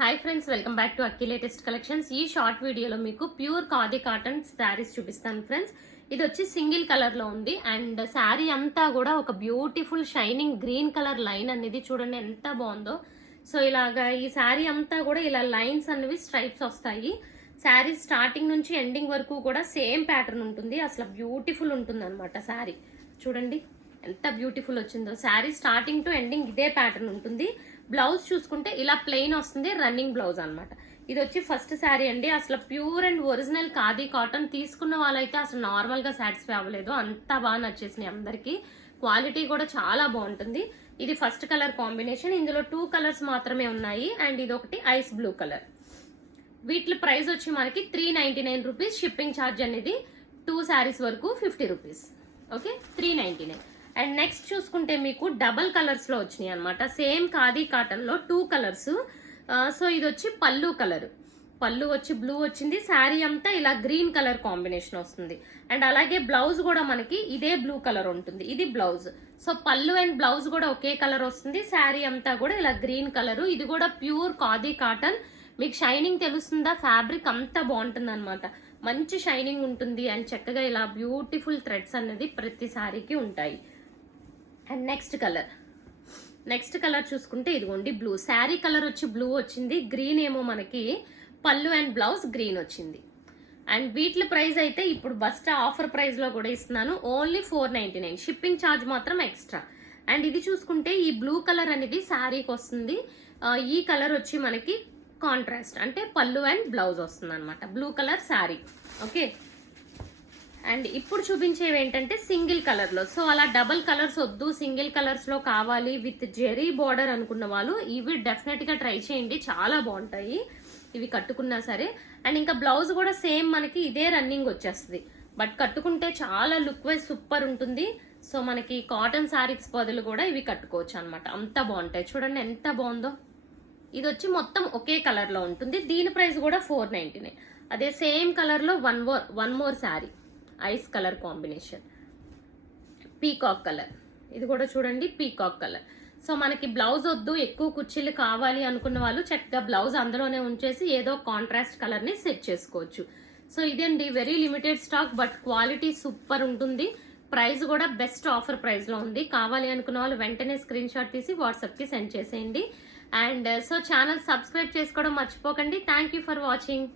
Hi friends, welcome back to Akki latest collections. ఈ short వీడియోలో మీకు ప్యూర్ ఖాదీ కాటన్ శారీస్ చూపిస్తాను ఫ్రెండ్స్. ఇది వచ్చి సింగిల్ కలర్ లో ఉంది అండ్ శారీ అంతా కూడా ఒక beautiful shining green colour line అనేది చూడండి ఎంత బాగుందో. సో ఇలాగా ఈ శారీ అంతా కూడా ఇలా లైన్స్ అనేవి స్ట్రైప్స్ వస్తాయి. శారీ స్టార్టింగ్ నుంచి ఎండింగ్ వరకు కూడా సేమ్ ప్యాటర్న్ ఉంటుంది. అసలు బ్యూటిఫుల్ ఉంటుంది అనమాట. శారీ చూడండి ఎంత బ్యూటిఫుల్ వచ్చిందో. శారీ స్టార్టింగ్ టు ఎండింగ్ ఇదే ప్యాటర్న్ ఉంటుంది. బ్లౌజ్ చూసుకుంటే ఇలా ప్లెయిన్ వస్తుంది, రన్నింగ్ బ్లౌజ్ అనమాట. ఇది వచ్చి ఫస్ట్ శారీ అండి. అసలు pure and original khadi cotton తీసుకున్న వాళ్ళైతే అసలు నార్మల్ గా సాటిస్ఫై అవ్వలేదు, అంతా బాగా నచ్చేసినాయి అందరికి. క్వాలిటీ కూడా చాలా బాగుంటుంది. ఇది ఫస్ట్ కలర్ కాంబినేషన్. ఇందులో 2 కలర్స్ మాత్రమే ఉన్నాయి అండ్ ఇది ఒకటి ఐస్ బ్లూ కలర్. వీటి ప్రైస్ వచ్చి మనకి 399 రూపీస్. షిప్పింగ్ ఛార్జ్ అనేది 2 శారీస్ వరకు 50 రూపీస్. ఓకే, 399. అండ్ నెక్స్ట్ చూసుకుంటే మీకు డబల్ కలర్స్ లో వచ్చినాయి అనమాట. సేమ్ ఖాదీ కాటన్ లో 2 కలర్స్. సో ఇది వచ్చి పళ్ళు కలర్. పళ్ళు వచ్చి బ్లూ వచ్చింది. శారీ అంతా ఇలా గ్రీన్ కలర్ కాంబినేషన్ వస్తుంది అండ్ అలాగే బ్లౌజ్ కూడా మనకి ఇదే బ్లూ కలర్ ఉంటుంది. ఇది బ్లౌజ్. సో పళ్ళు అండ్ బ్లౌజ్ కూడా ఒకే కలర్ వస్తుంది. శారీ అంతా కూడా ఇలా గ్రీన్ కలర్. ఇది కూడా ప్యూర్ ఖాదీ కాటన్. మీకు షైనింగ్ తెలుస్తుందా? ఫ్యాబ్రిక్ అంతా బాగుంటుంది అనమాట. మంచి షైనింగ్ ఉంటుంది అండ్ చక్కగా ఇలా బ్యూటిఫుల్ థ్రెడ్స్ అనేది ప్రతి శారీకి ఉంటాయి. అండ్ నెక్స్ట్ కలర్ చూసుకుంటే ఇదిగోండి బ్లూ. శారీ కలర్ వచ్చి బ్లూ వచ్చింది, గ్రీన్ ఏమో మనకి పళ్ళు అండ్ బ్లౌజ్ గ్రీన్ వచ్చింది. అండ్ వీటి ప్రైస్ అయితే ఇప్పుడు బస్ట్ ఆఫర్ ప్రైస్ లో కూడా ఇస్తున్నాను, ఓన్లీ 499. షిప్పింగ్ ఛార్జ్ మాత్రం ఎక్స్ట్రా. అండ్ ఇది చూసుకుంటే ఈ బ్లూ కలర్ అనేది శారీకి వస్తుంది. ఈ కలర్ వచ్చి మనకి కాంట్రాస్ట్ అంటే పళ్ళు అండ్ బ్లౌజ్ వస్తుంది అనమాట. Blue colour sari. Okay, and ఇప్పుడు చూపించేవి ఏంటంటే సింగిల్ కలర్ లో. సో అలా డబల్ కలర్స్ వద్దు, సింగిల్ కలర్స్ లో కావాలి విత్ జెరీ బార్డర్ అనుకున్న వాళ్ళు ఇవి డెఫినెట్ గా ట్రై చేయండి, చాలా బాగుంటాయి ఇవి కట్టుకున్నా సరే. అండ్ ఇంకా బ్లౌజ్ కూడా సేమ్ మనకి ఇదే రన్నింగ్ వచ్చేస్తుంది, బట్ కట్టుకుంటే చాలా లుక్ వైజ్ సూపర్ ఉంటుంది. సో మనకి కాటన్ శారీస్ బదులు కూడా ఇవి కట్టుకోవచ్చు అనమాట. అంత బాగుంటాయి. చూడండి ఎంత బాగుందో. ఇది వచ్చి మొత్తం ఒకే కలర్ లో ఉంటుంది. దీని ప్రైస్ కూడా 499. అదే సేమ్ కలర్ లో one more sari, ice colour combination, peacock colour. ఇది కూడా చూడండి పీకాక్ కలర్. సో మనకి బ్లౌజ్ వద్దు, ఎక్కువ కుర్చీలు కావాలి అనుకున్న వాళ్ళు చక్కగా బ్లౌజ్ అందులోనే ఉంచేసి ఏదో కాంట్రాస్ట్ కలర్ ని సెట్ చేసుకోవచ్చు. సో ఇదండి, very limited stock but quality super ఉంటుంది. ప్రైస్ కూడా బెస్ట్ ఆఫర్ ప్రైస్ లో ఉంది. కావాలి అనుకున్న వాళ్ళు వెంటనే స్క్రీన్ షాట్ తీసి వాట్సాప్ కి సెండ్ చేసేయండి. అండ్ సో ఛానల్ సబ్స్క్రైబ్ చేసుకోవడం మర్చిపోకండి. Thank you for watching.